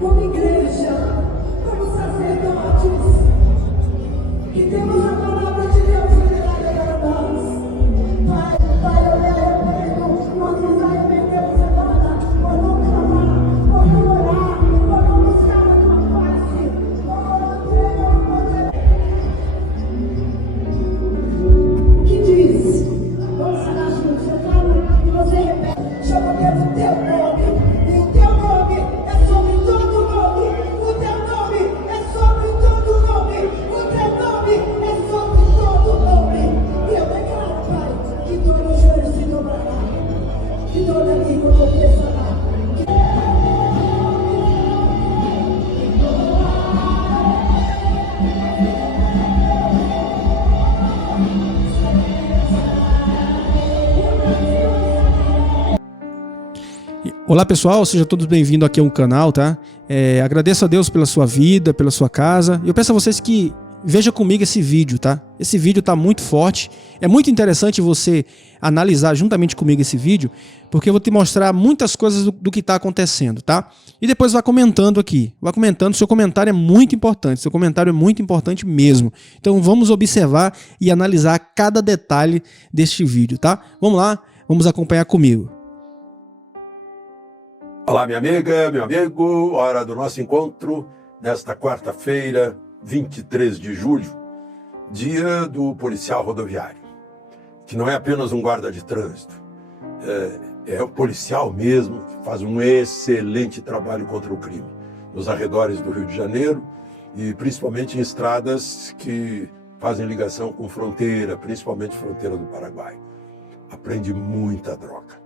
como igreja, como sacerdotes, que temos a palavra de Deus liberada para nós. Pai, eu me arrependo quando nos arrependemos agora, por não clamar, por não orar, por não buscar a tua face. O que diz? Vamos falar juntos, eu falo e você repete. Chama pelo teu nome, e o teu nome é sobre todo nome. O teu nome é sobre todo nome. O teu nome é sobre todo nome. E eu declaro, Pai, que todo joelho se dobrará, que toda língua confessará. Olá pessoal, sejam todos bem-vindos aqui ao canal, tá? Agradeço a Deus pela sua vida, pela sua casa. Eu peço a vocês que vejam comigo esse vídeo, tá? Esse vídeo tá muito forte. É muito interessante você analisar juntamente comigo esse vídeo, porque eu vou te mostrar muitas coisas do que está acontecendo, tá? E depois vá comentando aqui. Vá comentando, seu comentário é muito importante. Seu comentário é muito importante mesmo. Então vamos observar e analisar cada detalhe deste vídeo, tá? Vamos lá, vamos acompanhar comigo. Olá, minha amiga, meu amigo, hora do nosso encontro nesta quarta-feira, 23 de julho, dia do policial rodoviário, que não é apenas um guarda de trânsito, é o policial mesmo, que faz um excelente trabalho contra o crime, nos arredores do Rio de Janeiro e principalmente em estradas que fazem ligação com fronteira, principalmente fronteira do Paraguai. Aprende muita droga.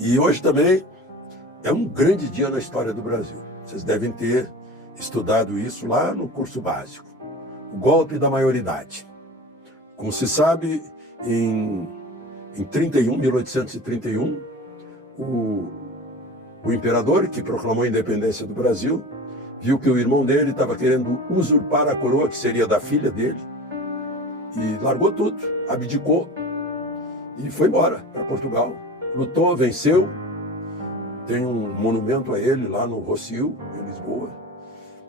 E hoje também é um grande dia na história do Brasil. Vocês devem ter estudado isso lá no curso básico. O golpe da maioridade. Como se sabe, em 1831, o imperador, que proclamou a independência do Brasil, viu que o irmão dele estava querendo usurpar a coroa, que seria da filha dele, e largou tudo, abdicou e foi embora para Portugal. Lutou, venceu, tem um monumento a ele lá no Rossio, em Lisboa,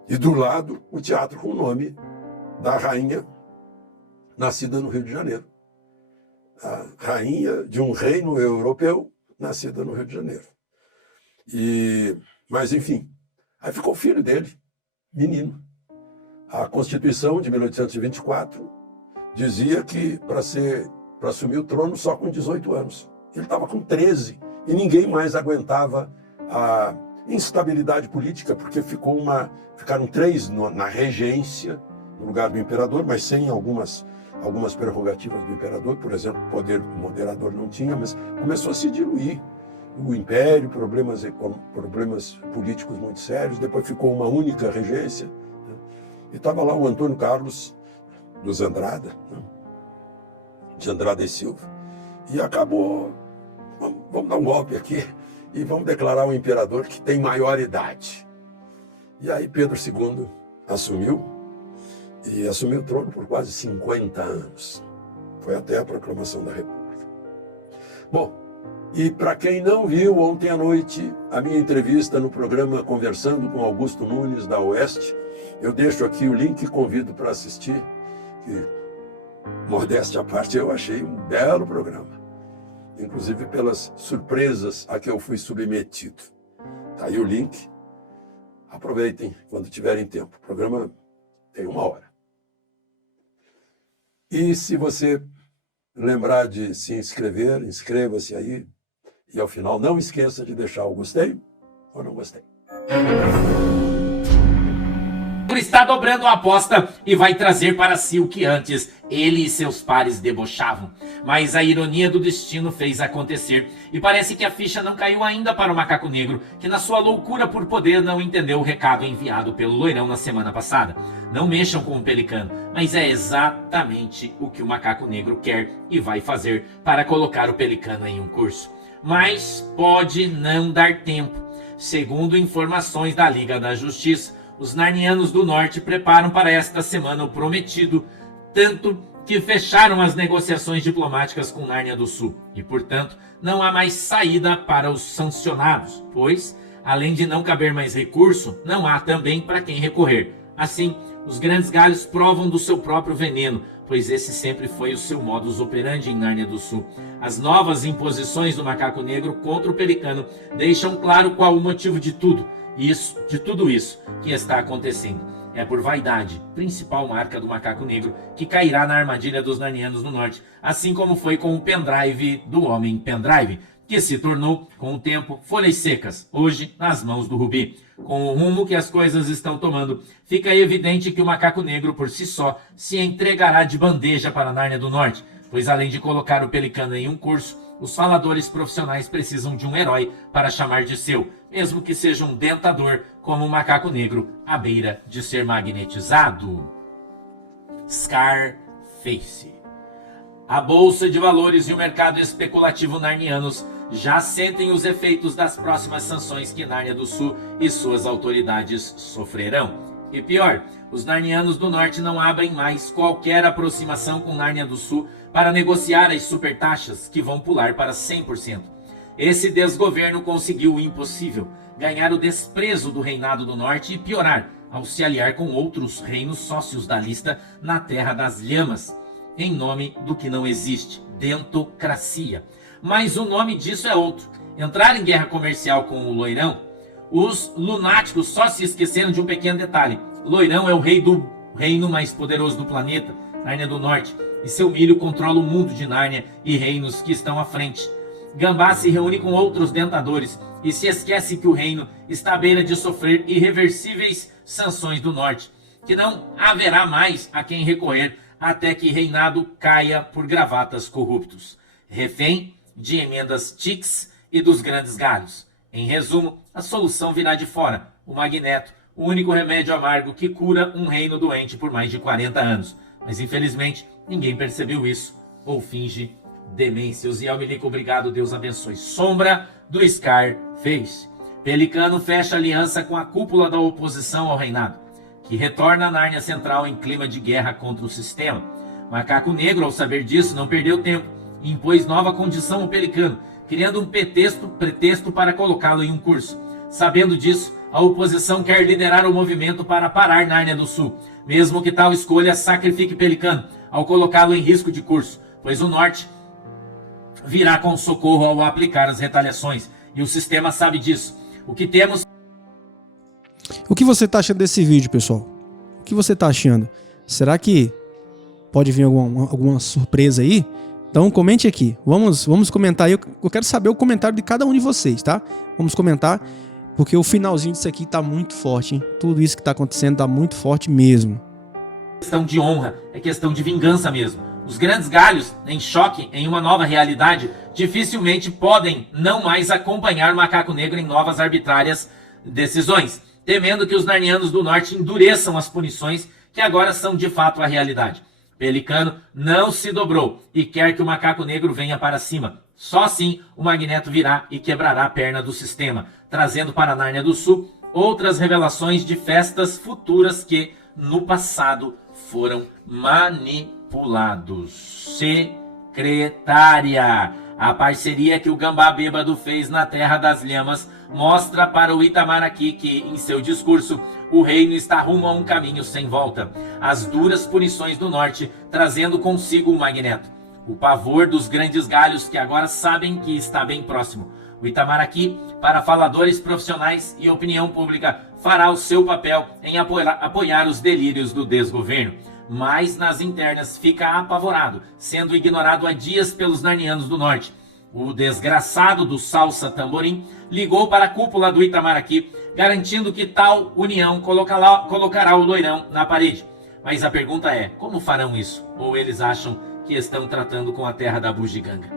e do lado o teatro com o nome da rainha nascida no Rio de Janeiro. A rainha de um reino europeu nascida no Rio de Janeiro. Mas enfim, aí ficou o filho dele, menino. A Constituição de 1824 dizia que para assumir o trono só com 18 anos. Ele estava com 13 e ninguém mais aguentava a instabilidade política, porque ficaram 3 na regência, no lugar do imperador, mas sem algumas prerrogativas do imperador. Por exemplo, o poder moderador não tinha, mas começou a se diluir o império, problemas políticos muito sérios. Depois ficou uma única regência, né? E estava lá o Antônio Carlos dos Andrada, né? De Andrada e Silva. E acabou, vamos dar um golpe aqui e vamos declarar o imperador que tem maior idade. E aí Pedro II assumiu o trono por quase 50 anos. Foi até a proclamação da República. Bom, e para quem não viu ontem à noite a minha entrevista no programa Conversando com Augusto Nunes, da Oeste, eu deixo aqui o link e convido para assistir, que, modéstia à parte, eu achei um belo programa. Inclusive pelas surpresas a que eu fui submetido. Tá aí o link. Aproveitem quando tiverem tempo. O programa tem 1 hora. E se você lembrar de se inscrever, inscreva-se aí. E ao final não esqueça de deixar o gostei ou não gostei. Está dobrando a aposta e vai trazer para si o que antes ele e seus pares debochavam. Mas a ironia do destino fez acontecer e parece que a ficha não caiu ainda para o Macaco Negro, que na sua loucura por poder não entendeu o recado enviado pelo Loirão na semana passada. Não mexam com o Pelicano, mas é exatamente o que o Macaco Negro quer e vai fazer para colocar o Pelicano em um curso. Mas pode não dar tempo. Segundo informações da Liga da Justiça, os narnianos do norte preparam para esta semana o prometido, tanto que fecharam as negociações diplomáticas com Nárnia do Sul. E, portanto, não há mais saída para os sancionados, pois além de não caber mais recurso, não há também para quem recorrer. Assim, os grandes galhos provam do seu próprio veneno, pois esse sempre foi o seu modus operandi em Nárnia do Sul. As novas imposições do macaco negro contra o pelicano deixam claro qual o motivo de tudo isso que está acontecendo. É por vaidade, principal marca do macaco negro, que cairá na armadilha dos narnianos no norte, assim como foi com o pendrive do homem pendrive, que se tornou, com o tempo, folhas secas, hoje nas mãos do Rubi. Com o rumo que as coisas estão tomando, fica evidente que o macaco negro por si só se entregará de bandeja para Nárnia do Norte, pois além de colocar o pelicano em um curso, os faladores profissionais precisam de um herói para chamar de seu, mesmo que seja um dentador como o macaco negro à beira de ser magnetizado. Scarface. A Bolsa de Valores e o mercado especulativo narnianos já sentem os efeitos das próximas sanções que Nárnia do Sul e suas autoridades sofrerão. E pior, os narnianos do norte não abrem mais qualquer aproximação com Nárnia do Sul para negociar as supertaxas que vão pular para 100%. Esse desgoverno conseguiu o impossível, ganhar o desprezo do reinado do norte e piorar, ao se aliar com outros reinos sócios da lista na Terra das Lhamas, em nome do que não existe, dentocracia. Mas o nome disso é outro. Entrar em guerra comercial com o Loirão, os lunáticos só se esqueceram de um pequeno detalhe. Loirão é o rei do reino mais poderoso do planeta, Nárnia do Norte, e seu milho controla o mundo de Nárnia e reinos que estão à frente. Gambá se reúne com outros dentadores e se esquece que o reino está à beira de sofrer irreversíveis sanções do norte, que não haverá mais a quem recorrer até que reinado caia por gravatas corruptos, refém de emendas tics e dos grandes galhos. Em resumo, a solução virá de fora, o magneto, o único remédio amargo que cura um reino doente por mais de 40 anos. Mas infelizmente, ninguém percebeu isso, ou finge demência. Os Yelmilico, obrigado, Deus abençoe. Sombra do Scarface. Pelicano fecha aliança com a cúpula da oposição ao reinado, que retorna a Nárnia Central em clima de guerra contra o sistema. Macaco Negro, ao saber disso, não perdeu tempo e impôs nova condição ao Pelicano, criando um pretexto para colocá-lo em um curso. Sabendo disso, a oposição quer liderar o movimento para parar Nárnia do Sul, mesmo que tal escolha sacrifique Pelicano, ao colocá-lo em risco de curso, pois o Norte virá com socorro ao aplicar as retaliações, e o sistema sabe disso. O que temos... O que você está achando desse vídeo, pessoal? O que você está achando? Será que pode vir alguma surpresa aí? Então comente aqui. Vamos comentar aí. Eu quero saber o comentário de cada um de vocês, tá? Vamos comentar, porque o finalzinho disso aqui tá muito forte, hein? Tudo isso que tá acontecendo tá muito forte mesmo. Questão de honra, é questão de vingança mesmo. Os grandes galhos, em choque em uma nova realidade, dificilmente podem não mais acompanhar o Macaco Negro em novas arbitrárias decisões, temendo que os narnianos do norte endureçam as punições que agora são de fato a realidade. Pelicano não se dobrou e quer que o Macaco Negro venha para cima. Só assim o Magneto virá e quebrará a perna do sistema, trazendo para Nárnia do Sul outras revelações de festas futuras que, no passado, foram manipulados. Secretária. A parceria que o Gambá Bêbado fez na Terra das Lhamas mostra para o Itamaraty que, em seu discurso, o reino está rumo a um caminho sem volta. As duras punições do norte, trazendo consigo o Magneto. O pavor dos grandes galhos que agora sabem que está bem próximo. O Itamaraty, para faladores profissionais e opinião pública, fará o seu papel em apoiar os delírios do desgoverno. Mas nas internas fica apavorado, sendo ignorado há dias pelos narnianos do norte. O desgraçado do Salsa Tamborim ligou para a cúpula do Itamaraty, garantindo que tal união colocará o Loirão na parede. Mas a pergunta é, como farão isso? Ou eles acham que estão tratando com a terra da bugiganga?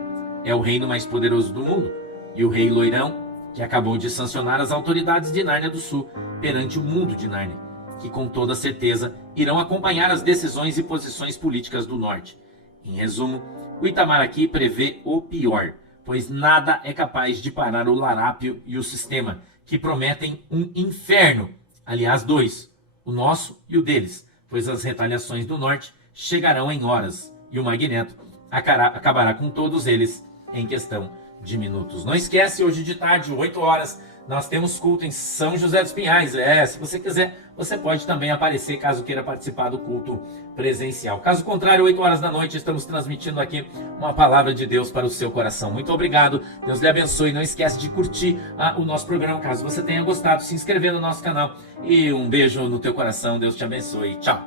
É o reino mais poderoso do mundo, e o rei Loirão, que acabou de sancionar as autoridades de Nárnia do Sul perante o mundo de Nárnia, que com toda certeza irão acompanhar as decisões e posições políticas do norte. Em resumo, o Itamaraty prevê o pior, pois nada é capaz de parar o larápio e o sistema, que prometem um inferno, aliás dois, o nosso e o deles, pois as retaliações do norte chegarão em horas, e o Magneto acabará com todos eles em questão de minutos. Não esquece, hoje de tarde, 8 horas, Nós temos culto em São José dos Pinhais. Se você quiser, você pode também aparecer caso queira participar do culto presencial. Caso contrário, 8 horas da noite, estamos transmitindo aqui uma palavra de Deus para o seu coração. Muito obrigado, Deus lhe abençoe. Não esquece de curtir o nosso programa, caso você tenha gostado, se inscrever no nosso canal. E um beijo no teu coração, Deus te abençoe. Tchau.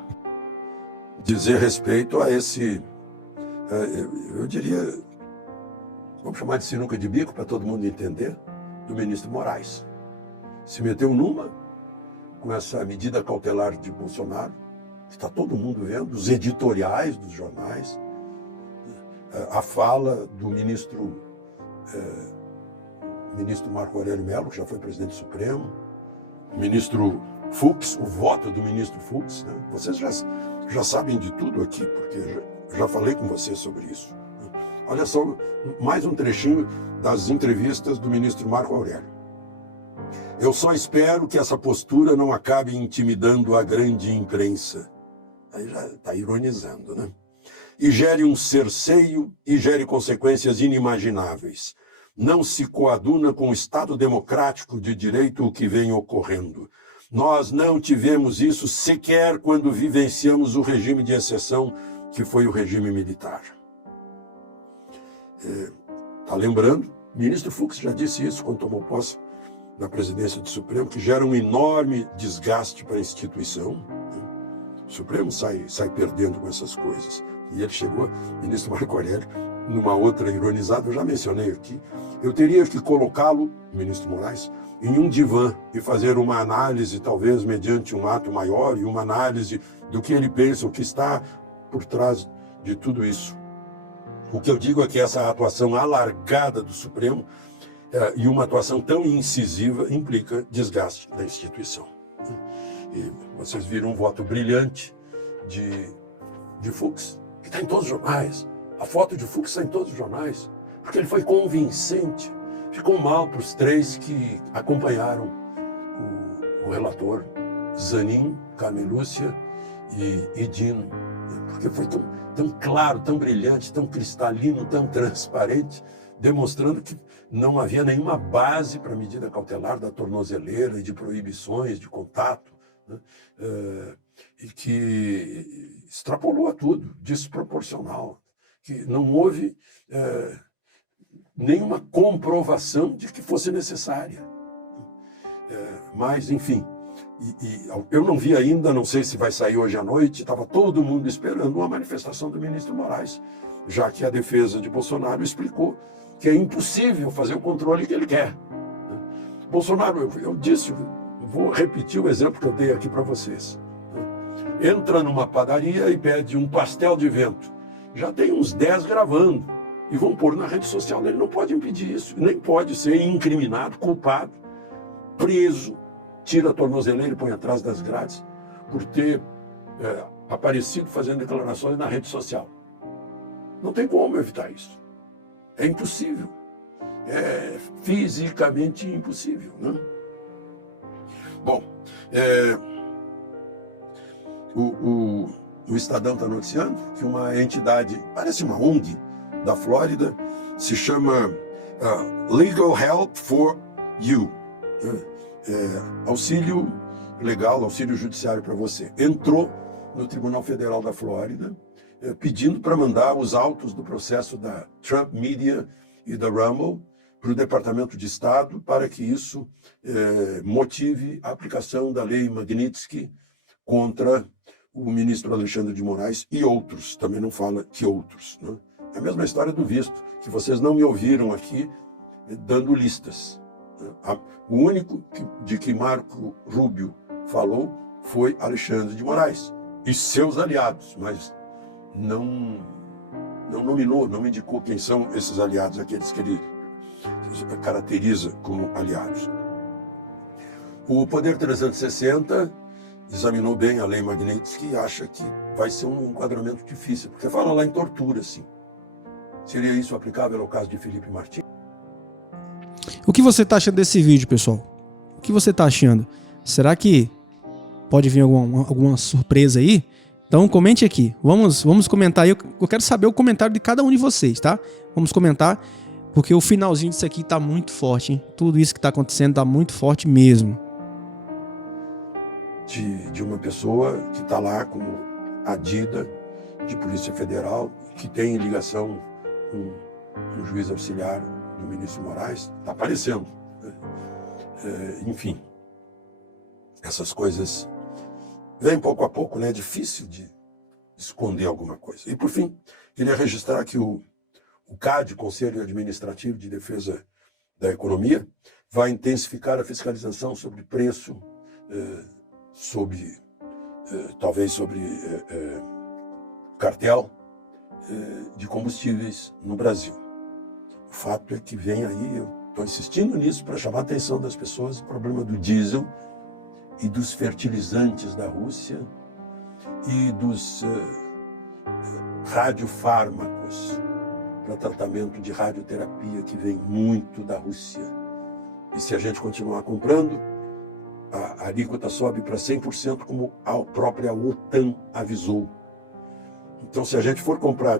Dizer respeito a esse, eu diria, vamos chamar de sinuca de bico para todo mundo entender, do ministro Moraes. Se meteu numa com essa medida cautelar de Bolsonaro, que está todo mundo vendo, os editoriais dos jornais, a fala do ministro Marco Aurélio Mello, que já foi presidente do Supremo, o ministro Fux, o voto do ministro Fux, né? Vocês já sabem de tudo aqui, porque já falei com vocês sobre isso. Olha só, mais um trechinho das entrevistas do ministro Marco Aurélio. Eu só espero que essa postura não acabe intimidando a grande imprensa. Aí já está ironizando, né? E gere um cerceio e gere consequências inimagináveis. Não se coaduna com o Estado democrático de direito o que vem ocorrendo. Nós não tivemos isso sequer quando vivenciamos o regime de exceção, que foi o regime militar. Está lembrando? O ministro Fux já disse isso quando tomou posse na presidência do Supremo, que gera um enorme desgaste para a instituição. O Supremo sai perdendo com essas coisas. E ele chegou, ministro Marco Aurélio, numa outra ironizada, eu já mencionei aqui, eu teria que colocá-lo, ministro Moraes, em um divã e fazer uma análise, talvez mediante um ato maior, e uma análise do que ele pensa, o que está por trás de tudo isso. O que eu digo é que essa atuação alargada do Supremo e uma atuação tão incisiva implica desgaste da instituição. E vocês viram um voto brilhante de Fux, que está em todos os jornais. A foto de Fux está em todos os jornais, porque ele foi convincente. Ficou mal para os três que acompanharam o relator, Zanin, Carmen Lúcia e Dino, porque foi tão claro, tão brilhante, tão cristalino, tão transparente, demonstrando que não havia nenhuma base para a medida cautelar da tornozeleira e de proibições de contato, né? E que extrapolou a tudo, desproporcional, que não houve nenhuma comprovação de que fosse necessária. Mas, enfim, eu não vi ainda, não sei se vai sair hoje à noite, estava todo mundo esperando uma manifestação do ministro Moraes, já que a defesa de Bolsonaro explicou que é impossível fazer o controle que ele quer. Bolsonaro, eu disse, vou repetir o exemplo que eu dei aqui para vocês. Entra numa padaria e pede um pastel de vento. Já tem uns 10 gravando e vão pôr na rede social. Ele não pode impedir isso, nem pode ser incriminado, culpado, preso, tira a tornozeleira e põe atrás das grades por ter aparecido fazendo declarações na rede social. Não tem como evitar isso. É impossível. É fisicamente impossível, né? Bom, o Estadão está noticiando que uma entidade, parece uma ONG da Flórida, se chama Legal Help for You, auxílio legal, auxílio judiciário para você. Entrou no Tribunal Federal da Flórida pedindo para mandar os autos do processo da Trump Media e da Rumble para o Departamento de Estado para que isso motive a aplicação da lei Magnitsky contra o ministro Alexandre de Moraes e outros. Também não fala que outros, né? É a mesma história do visto, que vocês não me ouviram aqui dando listas. O único de que Marco Rubio falou foi Alexandre de Moraes e seus aliados, mas não nominou, não indicou quem são esses aliados, aqueles que ele caracteriza como aliados. O Poder 360 examinou bem a lei Magnitsky e acha que vai ser um enquadramento difícil, porque fala lá em tortura, sim. Seria isso aplicável ao caso de Felipe Martins? O que você está achando desse vídeo, pessoal? O que você está achando? Será que pode vir alguma surpresa aí? Então comente aqui. Vamos comentar aí. Eu quero saber o comentário de cada um de vocês, tá? Vamos comentar. Porque o finalzinho disso aqui tá muito forte, hein? Tudo isso que tá acontecendo tá muito forte mesmo. De uma pessoa que está lá como adida de Polícia Federal, que tem ligação com um juiz auxiliar do ministro Moraes, está aparecendo. Enfim, essas coisas vêm pouco a pouco, né? É difícil de esconder alguma coisa. E, por fim, queria registrar que o CAD, Conselho Administrativo de Defesa da Economia, vai intensificar a fiscalização sobre preço, talvez sobre cartel de combustíveis no Brasil. O fato é que vem aí, eu estou insistindo nisso para chamar a atenção das pessoas, o problema do diesel e dos fertilizantes da Rússia e dos radiofármacos para tratamento de radioterapia que vem muito da Rússia. E se a gente continuar comprando, a alíquota sobe para 100%, como a própria OTAN avisou. Então, se a gente for comprar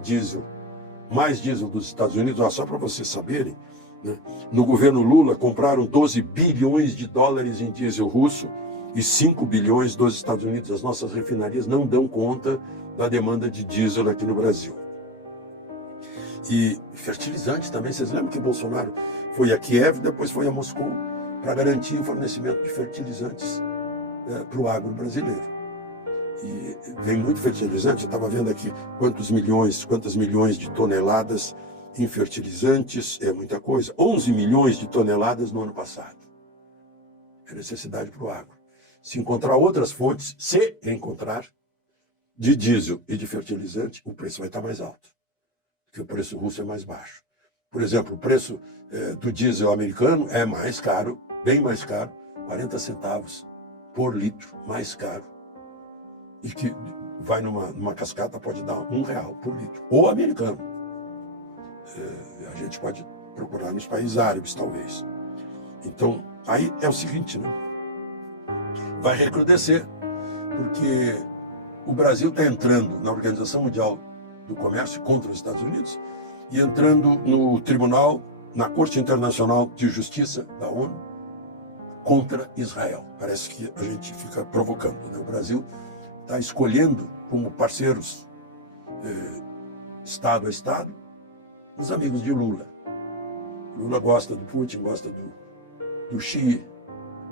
mais diesel dos Estados Unidos, só para vocês saberem, né, no governo Lula compraram 12 bilhões de dólares em diesel russo e 5 bilhões dos Estados Unidos. As nossas refinarias não dão conta da demanda de diesel aqui no Brasil. E fertilizante também, vocês lembram que Bolsonaro foi a Kiev, depois foi a Moscou, para garantir o fornecimento de fertilizantes para o agro brasileiro. E vem muito fertilizante, eu estava vendo aqui quantas milhões de toneladas em fertilizantes, é muita coisa. 11 milhões de toneladas no ano passado. É necessidade para o agro. Se encontrar outras fontes, de diesel e de fertilizante, o preço vai estar mais alto, porque o preço russo é mais baixo. Por exemplo, o preço do diesel americano é mais caro, bem mais caro, 40 centavos por litro, mais caro. E que vai numa cascata, pode dar R$1 por litro. Ou americano. A gente pode procurar nos países árabes, talvez. Então, aí é o seguinte, né? Vai recrudescer, porque o Brasil está entrando na Organização Mundial do Comércio contra os Estados Unidos e entrando no tribunal, na Corte Internacional de Justiça da ONU, contra Israel. Parece que a gente fica provocando, né? O Brasil está escolhendo como parceiros, Estado a Estado, os amigos de Lula. Lula gosta do Putin, gosta do Xi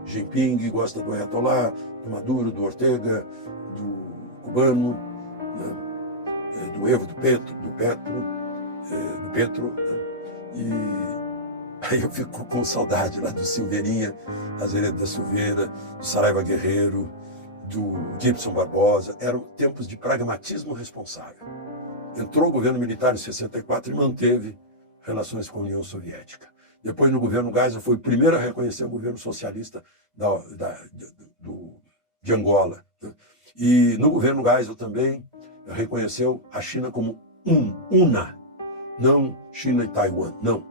Jinping, gosta do Ayatollah, do Maduro, do Ortega, do cubano, né? Do Evo, do Petro, né? E aí eu fico com saudade lá do Silveirinha, Azeredo da Silveira, do Saraiva Guerreiro, do Gibson Barbosa. Eram tempos de pragmatismo responsável. Entrou o governo militar em 64 e manteve relações com a União Soviética. Depois, no governo Geisel, foi o primeiro a reconhecer o governo socialista de Angola. E no governo Geisel também reconheceu a China como una, não China e Taiwan, não.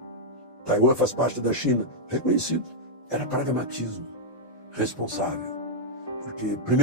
Taiwan faz parte da China, reconhecido. Era pragmatismo responsável. Porque, primeiro,